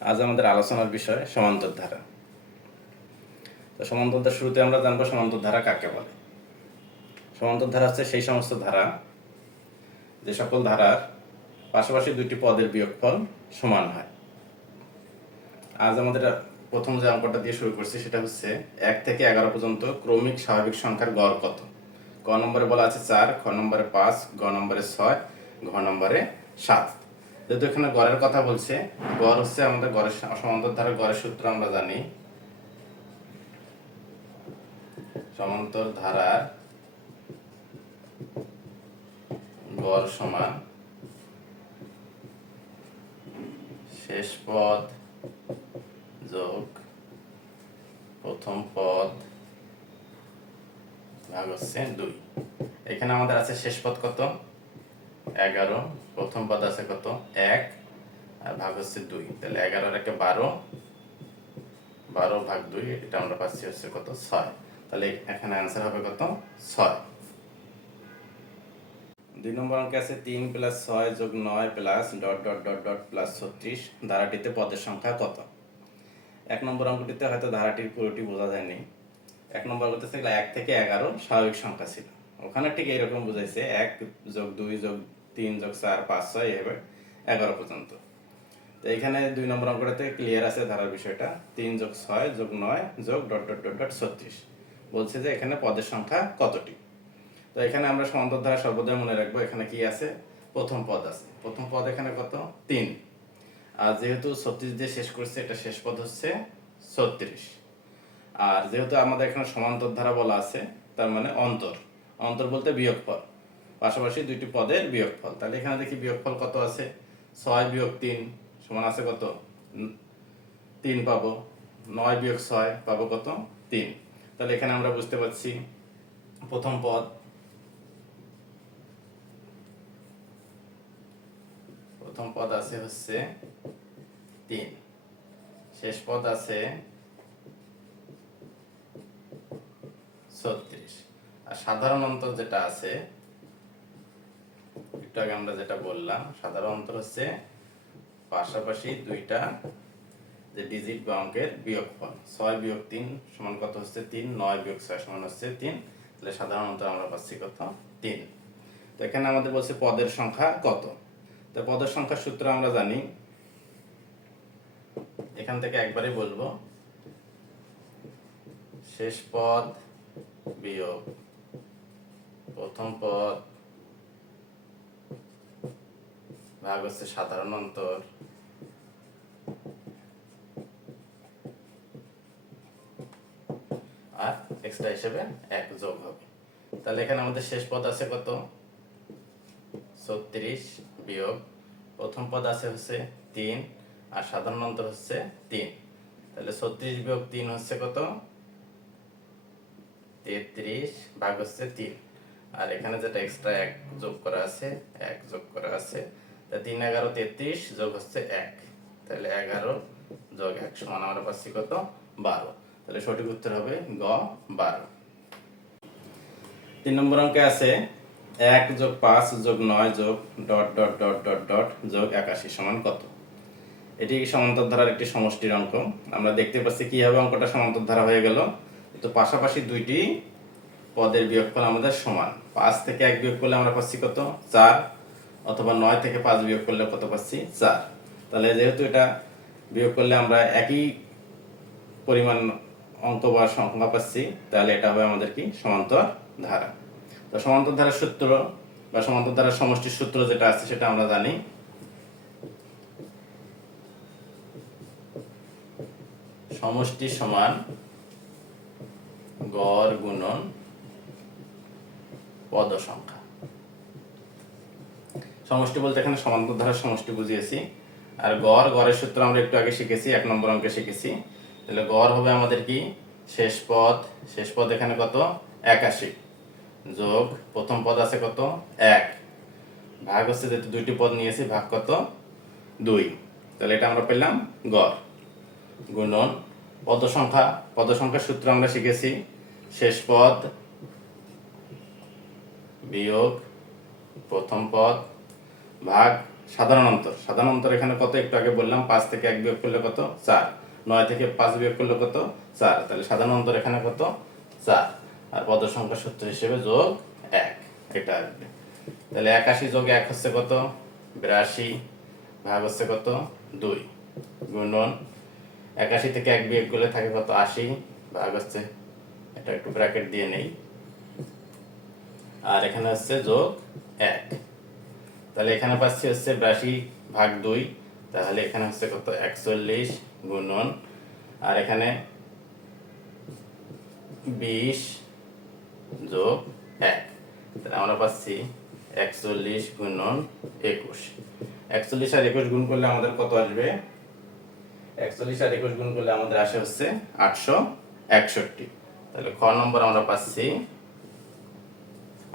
আজ আমাদের আলোচনার বিষয় সমান্তর ধারা। তো সমান্তর ধারা শুরুতে আমরা জানবো সমান্তর ধারা কাকে বলে। সমান্তর ধারা হচ্ছে সেই সমস্ত ধারা যে সকল ধারার পাশাপাশি দুইটি পদের বিয়োগফল সমান হয়। আজ আমাদের প্রথম যে অঙ্কটা দিয়ে শুরু করছি সেটা হচ্ছে 1 থেকে 11 পর্যন্ত ক্রমিক স্বাভাবিক সংখ্যার গড় কত। ক নম্বরে বলা আছে 4, খ নম্বরে 5, গ নম্বরে 6, ঘ নম্বরে 7। যেহেতু এখানে গড়ের কথা বলছে, গড় হচ্ছে আমাদের গড়ের সমান্তর ধারার গড়ের সূত্র আমরা জানি। সমান্তর ধারার গড় সমান শেষ পদ যোগ প্রথম পদ ভাগ হচ্ছে 2। এখানে আমাদের আছে শেষ পদ কত 11, প্রথম পদ আছে কত 1 আর ভাগ হচ্ছে 2, তাহলে 11 একে 12, 12 ভাগ 2 এটা আমরা পাচ্ছি হচ্ছে কত 6। তাহলে এখানে অ্যান্সার হবে কত 6। 2 নম্বর অঙ্কে আছে 3 + 6 + 9 + ... +36 ধারাটিতে পদের সংখ্যা কত। 1 নম্বর অঙ্কটিতে হয়তো ধারাটির পুরোটি বোঝা যায়নি। 1 নম্বর অঙ্কতে ছিল 1 থেকে 11 স্বাভাবিক সংখ্যা ছিল, ওখানে ঠিক এরকম বুঝাইছে 1 + 2 + 3 + 4 5 6 এভাবে 11 পর্যন্ত। তো এখানে 2 নম্বর অঙ্কটাতে ক্লিয়ার আছে ধারার বিষয়টা, 3 + 6 + 9 + ... 36 বলছে যে এখানে পদের সংখ্যা কতটি। তো এখানে আমরা সমান্তর ধারা সর্বদাই মনে রাখবো এখানে কি আছে, প্রথম পদ আছে। প্রথম পদ এখানে কত 3, আর যেহেতু 36 দিয়ে শেষ করছে এটা শেষ পদ হচ্ছে 36। আর যেহেতু আমাদের এখানে সমান্তর ধারা বলা আছে তার মানে অন্তর, অন্তর বলতে বিয়োগফল, পাশাপাশি দুইটি পদের বিয়োগফল। তাহলে এখানে দেখি বিয়োগফল কত আছে, 6 - 3 সমান আছে কত 3 পাবো, 9 - 6 পাবো কত 3। তাহলে এখানে আমরা বুঝতে পারছি প্রথম পদ আছে হচ্ছে 3, শেষ পদ আছে 36। আর সাধারণ অন্তর যেটা আছে একটু আগে আমরা যেটা বললাম, সাধারণ অন্তর হচ্ছে পাশাপাশি দুইটা যে ডিজিট বা অঙ্কের বিয়োগফল। 6 - 3 সমান কত হচ্ছে 3, 9 - 6 সমান হচ্ছে 3, তাহলে সাধারণ অন্তর আমরা পাচ্ছি কত 3। তো এখানে আমাদের বলছে পদের সংখ্যা কত। তো পদের সংখ্যার সূত্র আমরা জানি, এখান থেকে একবারই বলবো শেষ পদ বিয়োগ প্রথম পদ ভাগ হচ্ছে সাধারণ অন্তর আর এক্সট্রা হিসেবে 1 যোগ হবে। তাহলে এখানে আমাদের শেষ পদ আছে কত 36 বিয়োগ প্রথম পদ আছে হচ্ছে 3 আর সাধারণ অন্তর হচ্ছে 3। তাহলে 36 বিয়োগ 3 হচ্ছে কত 33 ভাগ হচ্ছে 3, আর এখানে যেটা এক্সট্রা 1 যোগ করা আছে 1 যোগ করা আছে, তা 3 11 33 যোগ হচ্ছে 1, তাহলে 11 যোগ 1 সমান আমরা পাচ্ছি কত 12। তাহলে সঠিক উত্তর হবে গ 12। 3 নম্বর অঙ্কে আছে 1 + 5 + 9 .. .. সমান কত। এটি সমান্তর ধারার একটি সমষ্টির অঙ্ক। আমরা দেখতে পাচ্ছি কিভাবে অঙ্কটা সমান্তর ধারা হয়ে গেল। তো পাশাপাশি দুইটি পদের বিয়োগফল আমাদের সমান। 5 থেকে 1 বিয়োগ করলে আমরা পাচ্ছি কত 4, অথবা 9 থেকে 5 বিয়োগ করলে কত পাচ্ছি 4। তাহলে যেহেতু এটা বিয়োগ করলে আমরা একই পরিমাণ অঙ্ক বা সংখ্যা পাচ্ছি, তাহলে এটা হবে আমাদের কি সমান্তর ধারা। তো সমান্তর ধারার সূত্র বা সমান্তর ধারার সমষ্টির সূত্র যেটা আছে সেটা আমরা জানি, সমষ্টি সমান গড় গুণন পদ সংখ্যা। সমষ্টি বলতে এখানে সমান্তর ধারার সমষ্টি বুঝিয়েছি। আর গড়ের সূত্র আমরা একটু আগে শিখেছি, 1 নম্বর অঙ্কে শিখেছি। তাহলে গড় হবে আমাদের কি শেষ পদ এখানে কত 81 যোগ প্রথম পদ আছে কত 1 ভাগ হচ্ছে যেহেতু দুইটি পদ নিয়েছি ভাগ কত 2, তাহলে এটা আমরা পেলাম গড় গুণন পদ সংখ্যার সূত্র আমরা শিখেছি শেষ পদ বিয়োগ প্রথম পদ ভাগ সাধারণ অন্তর এখানে কত, একটু আগে বললাম 5 থেকে 1 বিয়োগ করলে কত, 4। 9 থেকে 5 বিয়োগ করলে কত, 4। তাহলে সাধারণ অন্তর এখানে কত, 4। আর পদ সংখ্যা সূত্র হিসেবে যোগ 1 এটা আসবে। তাহলে 81 যোগ 1 হচ্ছে কত, 82 ভাগ হচ্ছে কত, 2 গুণন 81 থেকে 1 বিয়োগ করলে থাকে কত, 80 ভাগ হচ্ছে, এটা একটু ব্র্যাকেট দিয়ে নেই, আর এখানে হচ্ছে যোগ 1। তাহলে এখানে পাচ্ছি হচ্ছে 82 ভাগ 2, তাহলে এখানে হচ্ছে কত, 41 গুণন, আর এখানে 20 যোগ 1, তাহলে আমরা পাচ্ছি 41 গুণন 21। 41 আর 21 গুণ করলে আমাদের কত আসবে, 41 আর 21 গুণ করলে আমাদের আসে হচ্ছে 861। তাহলে খ নম্বর আমরা পাচ্ছি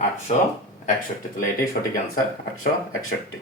861। তাহলে এটাই সঠিক অ্যান্সার, 861।